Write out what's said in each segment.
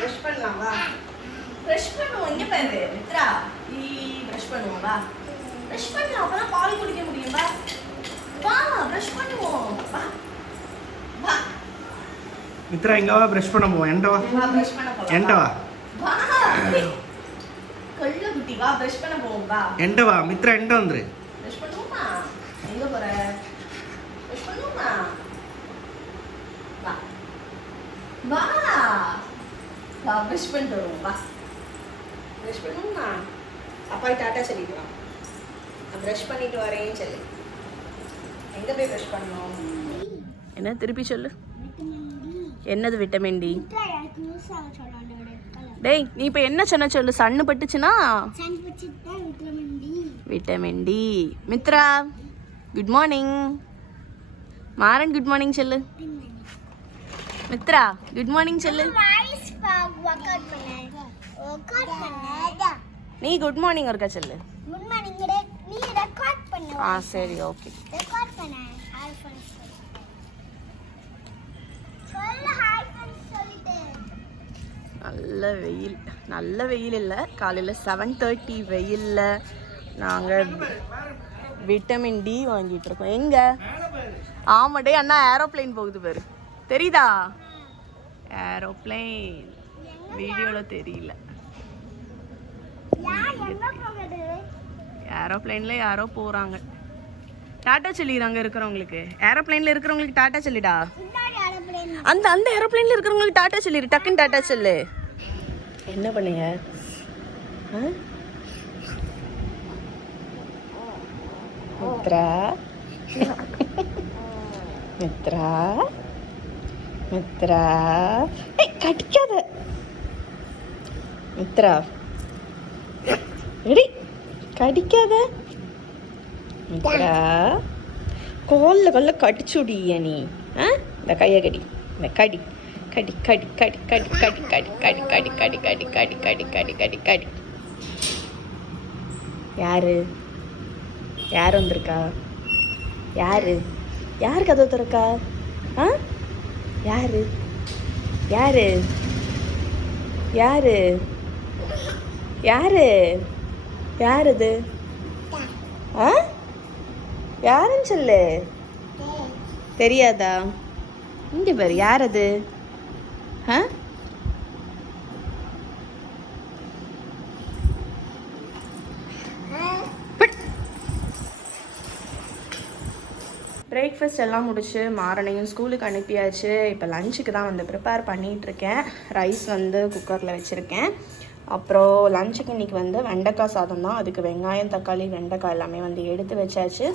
Brush பண்ணலாம் வா. Brush பண்ணுவோம். இங்கே பாரு மித்ரா, ப்ரஷ் பண்ணுவோம் வா. ப்ரஷ் பண்ணலாம், அப்பதான் பால் குடிக்க முடியும் வா. வா ப்ரஷ் பண்ணுவோம் வா. வா மித்ரா இங்க வா, ப்ரஷ் பண்ண போவோம். என்ட வா. வா ப்ரஷ் பண்ண போலாம். என்ட வா. வா கள்ள குட்டி வா, ப்ரஷ் பண்ண போவோம் வா. என்ட வா மித்ரா, என்ட வந்துரு. ப்ரஷ் பண்ணுவோமா? எங்க போற? ப்ரஷ் பண்ணுவோமா? வா வா வா ப்ரஷ் பண்ணிட்டு வருவோம் வா. ப்ரஷ் பண்ணுவோமா? அப்பா டாட்டா சொல்லிக்கலாம். நான் ப்ரஷ் பண்ணிட்டு வரேன்னு சொல்லு. எங்க போய் ப்ரஷ் பண்ணணும்? என்ன திருப்பி சொல்லு. என்னது விட்டமின் டி? டேய் நீ இப்போ என்ன சொன்ன சொல்லு. சன்னு பட்டுச்சுன்னா vitamin D. Mitra good morning. Maran good morning சொல்லு. மித்ரா குட் மார்னிங் சொல்லு. நீ குட் மார்னிங் ஒருக்கா சொல்லு. ஆ சரி ஓகே. நல்ல வெயில் இல்லை. காலையில் 7:30 வெயிலில் நாங்கள் விட்டமின் டி வாங்கிட்டு இருக்கோம். எங்க ஆமாடே அண்ணா ஏரோப்ளைன் போகுது பாரு, தெரியுதா? ஏரோப்ளைன் வீடியோவில் தெரியல. ஏரோப்ளைன்ல யாரோ போகிறாங்க. டாட்டா சொல்லிடுறாங்க இருக்கிறவங்களுக்கு. ஏரோப்ளைனில் இருக்கிறவங்களுக்கு டாட்டா சொல்லிடா. அந்த அந்த ஏரோப்ளைனில் இருக்கிறவங்களுக்கு டாட்டா சொல்லிடு. டக்குன்னு டாட்டா சொல்லு. என்ன பண்ணுங்க? மித்ரா மித்ரா மித்ரா கடிக்காத மித்ரா. எடி கடிக்காத மித்ரா. கொல்ல கடிச்சுடிய நீ. இந்த கையை கடி. இந்த கடி கடி கடி கடி கடி கடி கடி கடி கடி கடி கடி கடி கடி கடி கடி கடி. யாரு யார் வந்திருக்கா? யாரு யார் கதவு திறக்கா? யாரு யாரு யாரு யாரு யார் இது? யாருன்னு சொல்லு. தெரியாதா? இங்கே பாரு, யார் அது? பிரேக்ஃபாஸ்ட் எல்லாம் முடிச்சு மாறனையும் ஸ்கூலுக்கு அனுப்பியாச்சு. இப்போ லஞ்சுக்கு தான் வந்து ப்ரிப்பேர் பண்ணிகிட்ருக்கேன். ரைஸ் வந்து குக்கரில் வச்சுருக்கேன். அப்புறம் லஞ்சுக்கு இன்றைக்கி வந்து வெண்டைக்காய் சாதம் தான். அதுக்கு வெங்காயம் தக்காளி வெண்டைக்காய் எல்லாமே வந்து எடுத்து வச்சாச்சு.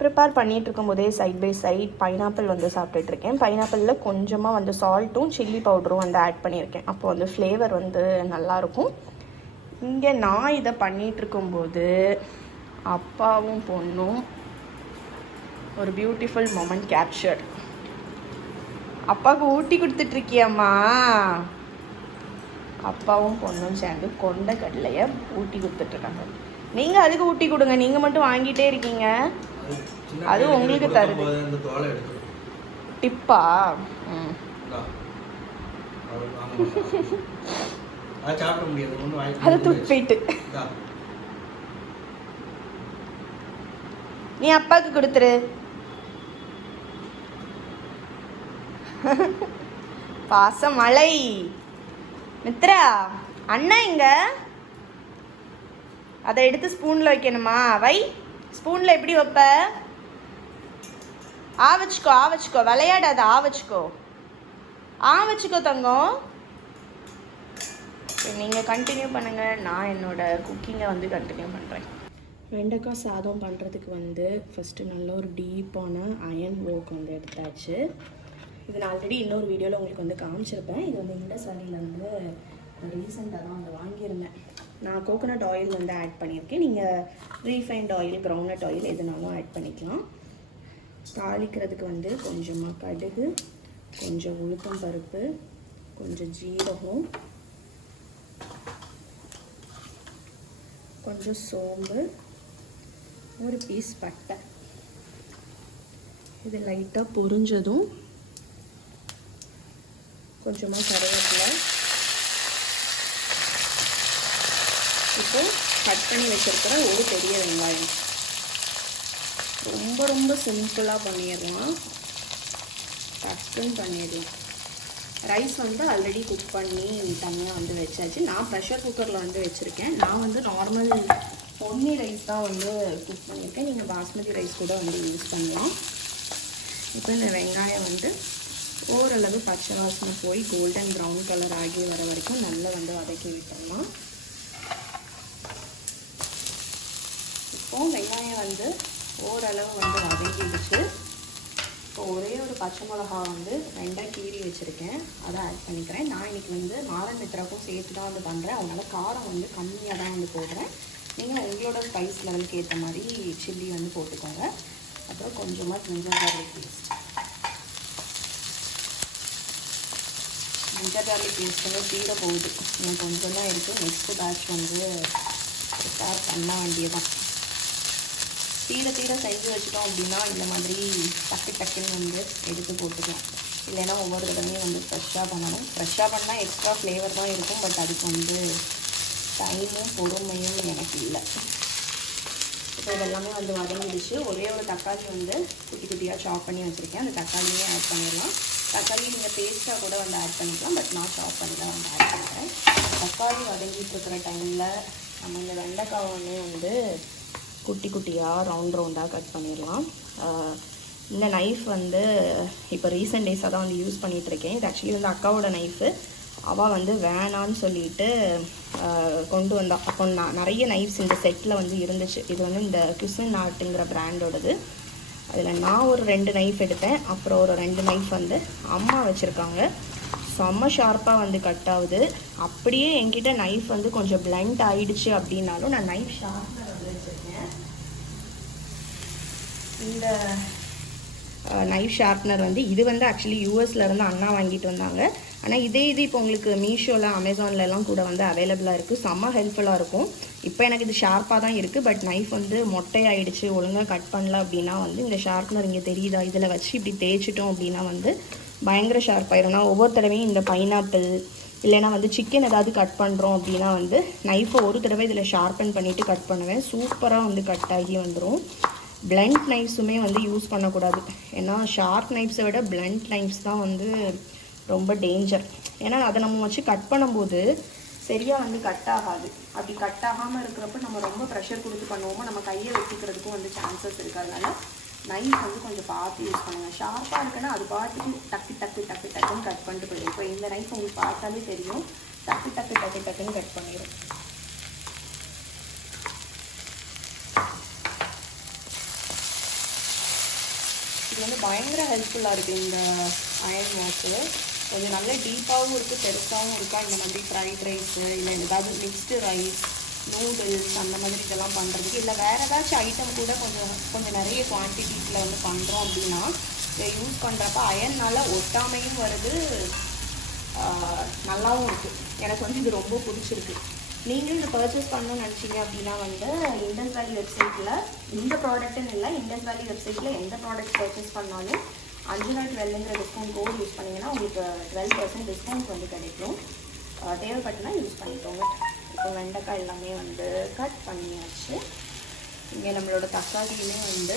ப்ரிப்பேர் பண்ணிகிட்டு இருக்கும்போதே சைட் பை சைட் பைனாப்பிள் வந்து சாப்பிட்டுட்ருக்கேன். பைனாப்பிளில் கொஞ்சமாக வந்து சால்ட்டும் சில்லி பவுடரும் வந்து ஆட் பண்ணியிருக்கேன். அப்போ வந்து ஃப்ளேவர் வந்து நல்லாயிருக்கும். இங்கே நான் இதை பண்ணிகிட்ருக்கும்போது அப்பாவும் பொண்ணும் ஒரு பியூட்டிஃபுல் மொமெண்ட் கேப்சர். அப்பாவுக்கு ஊட்டி கொடுத்துட்ருக்கியம்மா. அப்பாவும் பொண்ணும் சேர்ந்து கொண்ட கடலையை ஊட்டி கொடுத்துட்ருக்காங்க. நீங்கள் அதுக்கு ஊட்டி கொடுங்க. நீங்கள் மட்டும் வாங்கிட்டே இருக்கீங்க. அது உங்களுக்கு தருது. டிப்பா? அது துப்பிட்டு நீ அப்பாவுக்கு கொடுத்துரு. பாசமழை. மித்ரா அண்ணா இங்க. அதை எடுத்து ஸ்பூனில் வைக்கணுமா? வை. ஸ்பூனில் எப்படி வைப்ப? வச்சுக்கோ விளையாடாத. வச்சுக்கோ தங்கம். நீங்கள் கண்டினியூ பண்ணுங்கள். நான் என்னோட குக்கிங்கை வந்து கண்டினியூ பண்ணுறேன். வெண்டைக்காய் சாதம் பண்ணுறதுக்கு வந்து ஃபஸ்ட்டு நல்ல ஒரு டீப்பான அயன் வோக் வந்து எடுத்தாச்சு. இது நான் ஆல்ரெடி இன்னொரு வீடியோவில் உங்களுக்கு வந்து காமிச்சிருப்பேன். இது வந்து இந்த சாரியில் வந்து ரீசெண்டாக தான் வந்து வாங்கியிருந்தேன். நான் கோகோனட் ஆயில் வந்து ஆட் பண்ணியிருக்கேன். நீங்கள் ரீஃபைண்ட் ஆயில் கிரவுண்ட்நட் ஆயில் எதுனாலும் ஆட் பண்ணிக்கலாம். தாளிக்கிறதுக்கு வந்து கொஞ்சமாக கடுகு, கொஞ்சம் உளுத்தம் பருப்பு, கொஞ்சம் ஜீரகம், கொஞ்சம் சோம்பு, ஒரு பீஸ் பட்டை. இது லைட்டாக பொரிஞ்சதும் கொஞ்சமாக கருவேப்பிலை, இப்போ கட் பண்ணி வச்சுருக்கிற ஒரு பெரிய வெங்காயம். ரொம்ப ரொம்ப சிம்பிளாக பண்ணிடலாம், டக்குன்னு பண்ணிடலாம். ரைஸ் வந்து ஆல்ரெடி குக் பண்ணி தனியாக வந்து வச்சாச்சு. நான் ப்ரெஷர் குக்கரில் வந்து வச்சுருக்கேன். நான் வந்து நார்மல் பொன்னி ரைஸ் தான் வந்து குக் பண்ணியிருக்கேன். நீங்கள் பாஸ்மதி ரைஸ் கூட வந்து யூஸ் பண்ணலாம். இப்போ இந்த வெங்காயம் வந்து ஓரளவு பச்சை வாசனை போய் கோல்டன் ப்ரௌன் கலர் ஆகி வர வரைக்கும் நல்லா வந்து வதக்கி விட்டுடலாம். இப்போது வெங்காயம் வந்து ஓரளவு வந்து வதங்கிடுச்சு. இப்போ ஒரே ஒரு பச்சை மிளகா வந்து 2 கீறி வச்சுருக்கேன், அதை ஆட் பண்ணிக்கிறேன். நான் இன்றைக்கி வந்து மாரன் மித்ராக்கும் சேர்த்து தான் வந்து பண்ணுறேன். அதனால் காரம் வந்து கம்மியாக தான் வந்து போடுறேன். நீங்கள் உங்களோட ஸ்பைஸ் லெவலுக்கு ஏற்ற மாதிரி சில்லி வந்து போட்டுக்கோங்க. அப்புறம் கொஞ்சமாக ginger garlic paste. Ginger garlic paste வந்து தீர போகுது, இன்னும் கொஞ்சம் தான் இருக்குது. நெக்ஸ்ட்டு பேட்ச் வந்து ப்ரிப்பேர் பண்ண வேண்டியதான். தீர செஞ்சு வச்சுட்டோம் அப்படின்னா இந்த மாதிரி டக்குன்னு வந்து எடுத்து போட்டுக்கலாம். இல்லைன்னா ஒவ்வொரு தடவையும் வந்து ஃப்ரெஷ்ஷாக பண்ணணும். ஃப்ரெஷ்ஷாக பண்ணால் எக்ஸ்ட்ரா ஃப்ளேவர் தான் இருக்கும், பட் அதுக்கு வந்து டைமும் பொறுமையும் எனக்கு இல்லை. இப்போ இதெல்லாமே வந்து வதங்கிடுச்சு. ஒரே ஒரு தக்காளி வந்து குட்டி குட்டியாக சாப் பண்ணி வச்சுருக்கேன், அந்த தக்காளியே ஆட் பண்ணிடலாம். தக்காளி நீங்கள் பேஸ்ட்டாக கூட வந்து ஆட் பண்ணிக்கலாம், பட் நான் சாப் பண்ணி தான் வந்து ஆட் பண்ணுறேன். தக்காளி வதங்கிட்டு இருக்கிற டைமில் நம்ம இந்த வெண்டைக்காவை வந்து குட்டி குட்டியாக ரவுண்டாக கட் பண்ணிடலாம். இந்த நைஃப் வந்து இப்போ ரீசெண்ட் டேஸாக தான் வந்து யூஸ் பண்ணிகிட்ருக்கேன். இது ஆக்சுவலி வந்து அக்காவோட நைஃபு. அவள் வந்து வேணான்னு சொல்லிட்டு கொண்டு வந்தா. அப்போ நிறைய நைஃப்ஸ் இந்த செட்டில் வந்து இருந்துச்சு. இது வந்து இந்த குசின் ஆர்ட்டுங்கிற பிராண்டோடது. அதில் நான் ஒரு 2 நைஃப் எடுத்தேன். அப்புறம் ஒரு 2 நைஃப் வந்து அம்மா வச்சுருக்காங்க. செம்ம ஷார்ப்பாக வந்து கட் ஆகுது. அப்படியே என்கிட்ட நைஃப் வந்து கொஞ்சம் பிளண்ட் ஆகிடுச்சு அப்படின்னாலும் நான் நைஃப் ஷார்ப்னர் வந்து வச்சுருக்கேன். இந்த நைஃப் ஷார்ப்னர் வந்து இது வந்து ஆக்சுவலி யூஎஸ்லேருந்து அண்ணா வாங்கிட்டு வந்தாங்க. ஆனால் இது இப்போ உங்களுக்கு மீஷோவில் அமேசான்லலாம் கூட வந்து அவைலபிளாக இருக்குது. செம்ம ஹெல்ப்ஃபுல்லாக இருக்கும். இப்போ எனக்கு இது ஷார்ப்பாக தான் இருக்குது, பட் நைஃப் வந்து மொட்டையாயிடுச்சு, ஒழுங்காக கட் பண்ணல அப்படின்னா வந்து இந்த ஷார்ப்னர் இங்கே தெரியுதா, இதில் வச்சு இப்படி தேய்ச்சிட்டோம் அப்படின்னா வந்து பயங்கர ஷார்ப்பாயிரும். நான் ஒவ்வொரு தடவையும் இந்த பைனாப்பிள் இல்லைனா வந்து சிக்கன் ஏதாவது கட் பண்ணுறோம் அப்படின்னா வந்து நைஃபை ஒரு தடவை இதில் ஷார்ப்பன் பண்ணிவிட்டு கட் பண்ணுவேன். சூப்பராக வந்து கட் ஆகி வந்துடும். பிளண்ட் நைஃப்ஸுமே வந்து யூஸ் பண்ணக்கூடாது. ஏன்னா ஷார்ப் நைஃப்ஸை விட பிளண்ட் நைஃப்ஸ் தான் வந்து ரொம்ப டேஞ்சர். ஏன்னா அதை நம்ம வச்சு கட் பண்ணும்போது சரியாக வந்து கட் ஆகாது. அப்படி கட் ஆகாமல் இருக்கிறப்ப நம்ம ரொம்ப ப்ரெஷர் கொடுத்து பண்ணுவோமோ நம்ம கையை வெட்டிக்கிறதுக்கும் வந்து சான்சஸ் இருக்குது. அதனால் நைஃப் வந்து கொஞ்சம் பார்த்து யூஸ் பண்ணுங்கள். ஷார்ப்பாக இருக்குன்னா அது பாட்டுக்கு டக்குன்னு கட் பண்ணிட்டு போயிடும். இப்போ இந்த நைஃப் உங்களுக்கு பார்த்தாலே தெரியும், டக்குன்னு கட் பண்ணிடும். இது வந்து பயங்கர ஹெல்ப்ஃபுல்லாக இருக்குது இந்த அயர்ன் வாஷு. கொஞ்சம் நல்ல டீப்பாகவும் இருக்குது, பெருசாகவும் இருக்கா. இந்த மாதிரி ஃப்ரைட் ரைஸு இல்லை ஏதாவது மிக்ஸ்டு ரைஸ், நூடுல்ஸ் அந்த மாதிரி இதெல்லாம் பண்ணுறதுக்கு, இல்லை வேறு ஏதாச்சும் ஐட்டம் கூட கொஞ்சம் நிறைய குவான்டிட்டிஸில் வந்து பண்ணுறோம் அப்படின்னா இதை யூஸ் பண்ணுறப்ப அயர்னால் ஒட்டாமையும் வருது, நல்லாவும் இருக்குது. எனக்கு வந்து இது ரொம்ப பிடிச்சிருக்கு. நீங்களும் இதை பர்ச்சேஸ் பண்ணணும்னு நினச்சிங்க அப்படின்னா வந்து இண்டஸ் வேலி வெப்சைட்டில் இந்த ப்ராடக்ட்டுன்னு இல்லை, இண்டஸ் வேலி வெப்சைட்டில் எந்த ப்ராடக்ட் பர்ச்சேஸ் பண்ணாலும் 512ங்கிற டிஸ்கவுண்ட் கோட் யூஸ் பண்ணிங்கன்னா உங்களுக்கு 12% டிஸ்கவுண்ட் வந்து கிடைக்கும். தேவைப்பட்டுனா யூஸ் பண்ணிக்கோங்க. இப்போ வெண்டைக்காய் எல்லாமே வந்து கட் பண்ணியாச்சு. இங்கே நம்மளோட தக்காளியுமே வந்து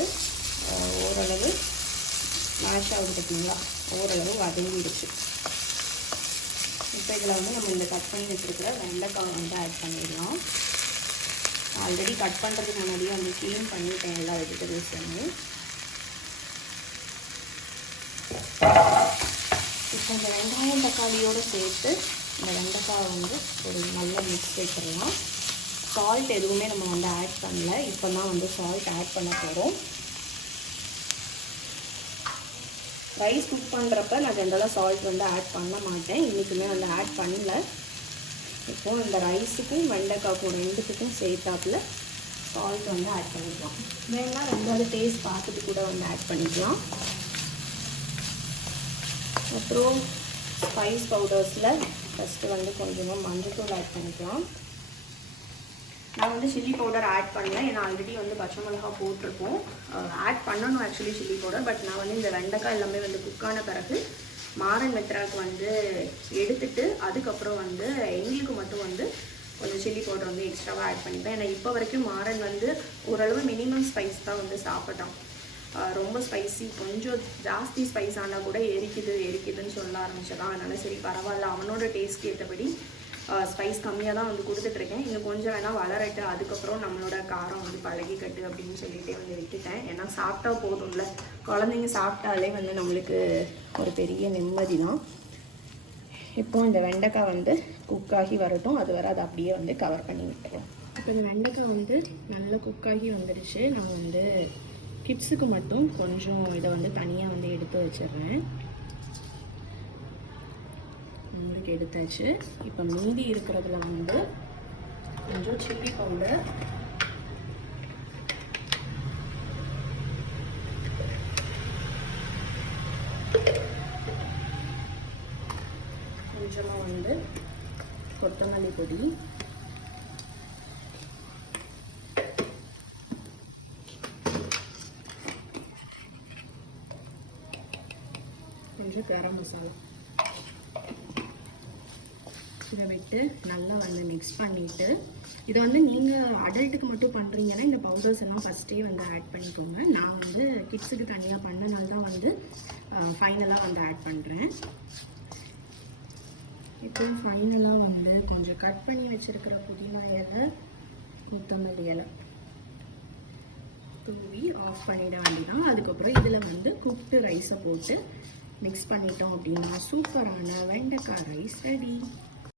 ஓரளவு மேஷ் ஆகுது பார்த்தீங்களா, ஓரளவு வதங்கிடுச்சு. இப்போ இதில் வந்து நம்ம இந்த கட் பண்ணி வச்சுருக்கிற வெண்டைக்காய் வந்து ஆட் பண்ணிடலாம். ஆல்ரெடி கட் பண்ணுறதுக்கு முன்னாடியே வந்து க்ளீன் பண்ணிட்டேன் எல்லா வெஜிடபிள்ஸுமே. இப்போ இந்த வெங்காயம் தக்காளியோடு சேர்த்து இந்த வெண்டைக்காய் வந்து ஒரு நல்ல மிக்ஸ் வச்சிடலாம். சால்ட் எதுவுமே நம்ம வந்து ஆட் பண்ணல, இப்போ தான் வந்து சால்ட் ஆட் பண்ண போகிறோம். ரைஸ் குக் பண்ணுறப்ப நான் ஜென்ரலாக சால்ட் வந்து ஆட் பண்ண மாட்டேன், இன்றைக்குமே வந்து ஆட் பண்ணல. இப்போது இந்த ரைஸுக்கும் வெண்டைக்காய்க்கும் ரெண்டுத்துக்கும் சேர்த்தாப்புல சால்ட் வந்து ஆட் பண்ணிக்கலாம். வேணா ரெண்டாவது டேஸ்ட் பார்த்துட்டு கூட வந்து ஆட் பண்ணிக்கலாம். அப்புறம் ஸ்பைஸ் பவுடர்ஸில் ஃபஸ்ட்டு வந்து கொஞ்சமாக மஞ்சள்தூள் ஆட் பண்ணிக்கலாம். நான் வந்து சில்லி பவுடர் ஆட் பண்ணேன், ஏன்னா ஆல்ரெடி வந்து பச்சை மிளகா போட்டிருப்போம். ஆட் பண்ணணும் ஆக்சுவலி சில்லி பவுடர், பட் நான் வந்து இந்த வெண்டைக்காய் எல்லாமே வந்து குக்கான பிறகு மாரன் மித்ராவுக்கு வந்து எடுத்துட்டு அதுக்கப்புறம் வந்து எங்களுக்கு மட்டும் வந்து கொஞ்சம் சில்லி பவுடர் வந்து எக்ஸ்ட்ராவாக ஆட் பண்ணிப்பேன். ஏன்னா இப்போ வரைக்கும் மாறன் வந்து ஓரளவு மினிமம் ஸ்பைஸ் தான் வந்து சாப்பிட்டான். ரொம்ப ஸ்பைசி, கொஞ்சம் ஜாஸ்தி ஸ்பைஸ் ஆனால் கூட எரிக்குதுன்னு சொல்ல ஆரம்பிச்சதான். அதனால் சரி பரவாயில்ல, அவனோட டேஸ்ட்க்கு ஏற்றபடி ஸ்பைஸ் கம்மியாக தான் வந்து கொடுத்துட்ருக்கேன். இன்னும் கொஞ்சம் வேணால் வளரட்டு, அதுக்கப்புறம் நம்மளோட காரம் வந்து பழகிக்கட்டு அப்படின்னு சொல்லிகிட்டே வந்து விட்டுட்டேன். ஏன்னா சாப்பிட்டா போதும்ல, குழந்தைங்க சாப்பிட்டாலே வந்து நம்மளுக்கு ஒரு பெரிய நிம்மதி தான். இப்போ இந்த வெண்டைக்காய் வந்து குக்காகி வரட்டும், அது வரை அதை அப்படியே வந்து கவர் பண்ணி விட்டுறோம். இப்போ இந்த வெண்டைக்காய் வந்து நல்லா குக்காகி வந்துடுச்சு. நான் வந்து கிட்ஸுக்கு மட்டும் கொஞ்சம் இதை வந்து தனியாக வந்து எடுத்து வச்சிடுறேன். உங்களுக்கு எடுத்தாச்சு. இப்போ மீதி இருக்கிறதுல வந்து கொஞ்சம் சில்லி பவுடர், கொஞ்சமாக வந்து கொத்தமல்லி பொடி, கொஞ்சம் கரம் மசாலா, இதை விட்டு நல்லா வந்து மிக்ஸ் பண்ணிவிட்டு, இதை வந்து நீங்கள் அடல்ட்டுக்கு மட்டும் பண்ணுறீங்கன்னா இந்த பவுடர்ஸ் எல்லாம் ஃபஸ்ட்டே வந்து ஆட் பண்ணிக்கோங்க. நான் வந்து கிட்ஸுக்கு தனியாக பண்ணனால தான் வந்து ஃபைனலாக வந்து ஆட் பண்ணுறேன். இப்போ ஃபைனலாக வந்து கொஞ்சம் கட் பண்ணி வச்சுருக்கிற புதினா இலை, கொத்தமல்லி இலை தூவி ஆஃப் பண்ணிட வேண்டியதான். அதுக்கப்புறம் இதில் வந்து குக்டு ரைஸை போட்டு மிக்ஸ் பண்ணிட்டோம் அப்படின்னா சூப்பரான வெண்டைக்காய் ரைஸ் ரெடி.